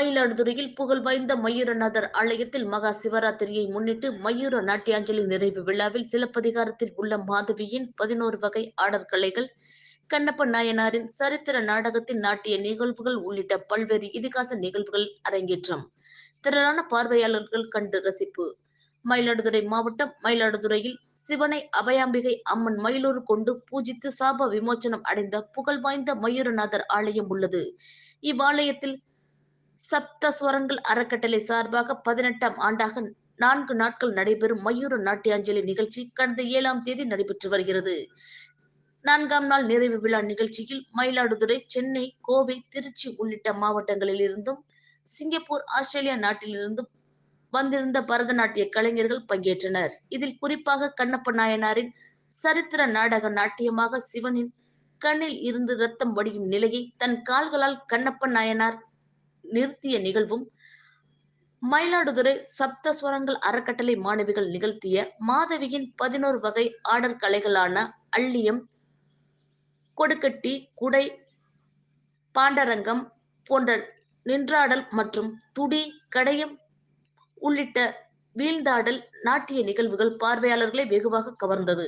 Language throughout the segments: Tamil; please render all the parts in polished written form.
மயிலாடுதுறையில் புகழ்வாய்ந்த மயூரநாதர் ஆலயத்தில் மகா சிவராத்திரியை முன்னிட்டு மயூர நாட்டியாஞ்சலி நிறைவு விழாவில் சிலப்பதிகாரத்தில் உள்ள மாதவியின் 11 வகை ஆடற்கலைகள், கண்ணப்ப நாயனாரின் சரித்திர நாடகத்தின் நாட்டிய நிகழ்வுகள் உள்ளிட்ட பல்வேறு இதிகாச நிகழ்வுகள் அரங்கேற்றம். திரளான பார்வையாளர்கள் கண்டு ரசிப்பு. மயிலாடுதுறை மாவட்டம் மயிலாடுதுறையில் சிவனை அபயாம்பிகை அம்மன் மயிலூர் கொண்டு பூஜித்து சாப விமோச்சனம் அடைந்த புகழ்வாய்ந்த மயூரநாதர் ஆலயம் உள்ளது. இவ்வாலயத்தில் சப்தஸ்வரங்கள் அறக்கட்டளை சார்பாக 18ஆம் ஆண்டாக 4 நாட்கள் நடைபெறும் மயூர நாட்டியாஞ்சலி நிகழ்ச்சி கடந்த 7ஆம் தேதி நடைபெற்று வருகிறது. 4ஆம் நாள் நிறைவு விழா நிகழ்ச்சியில் மயிலாடுதுறை, சென்னை, கோவை, திருச்சி உள்ளிட்ட மாவட்டங்களில் இருந்தும், சிங்கப்பூர், ஆஸ்திரேலியா நாட்டிலிருந்தும் வந்திருந்த பரதநாட்டிய கலைஞர்கள் பங்கேற்றனர். இதில் குறிப்பாக கண்ணப்ப நாயனாரின் சரித்திர நாடக நாட்டியமாக சிவனின் கண்ணில் இருந்து ரத்தம் வடியும் நிலையை தன் கால்களால் கண்ணப்ப நாயனார் நிறுத்திய நிகழ்வும், மயிலாடுதுறை சப்தஸ்வரங்கள் அறக்கட்டளை மாணவிகள் நிகழ்த்திய மாதவியின் 11 வகை ஆடற்கலைகளான அள்ளியம், கொடுக்கட்டி, குடை, பாண்டரங்கம் போன்ற நின்றாடல் மற்றும் துடி, கடையம் உள்ளிட்ட வீழ்ந்தாடல் நாட்டிய நிகழ்வுகள் பார்வையாளர்களை வெகுவாக கவர்ந்தது.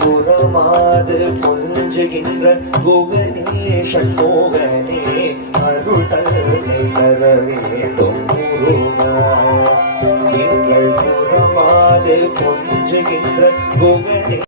புறமாது கொஞ்சுகின்ற குகணேஷன் மோகனே அருள் தன்னை தர வேண்டும் முருகா. எங்கள் புறமாது கொஞ்சுகின்ற குகணே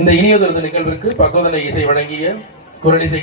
இந்த இனியதொரு நிகழ்விற்கு பக்கோதனை இசை வழங்கிய குரலிசை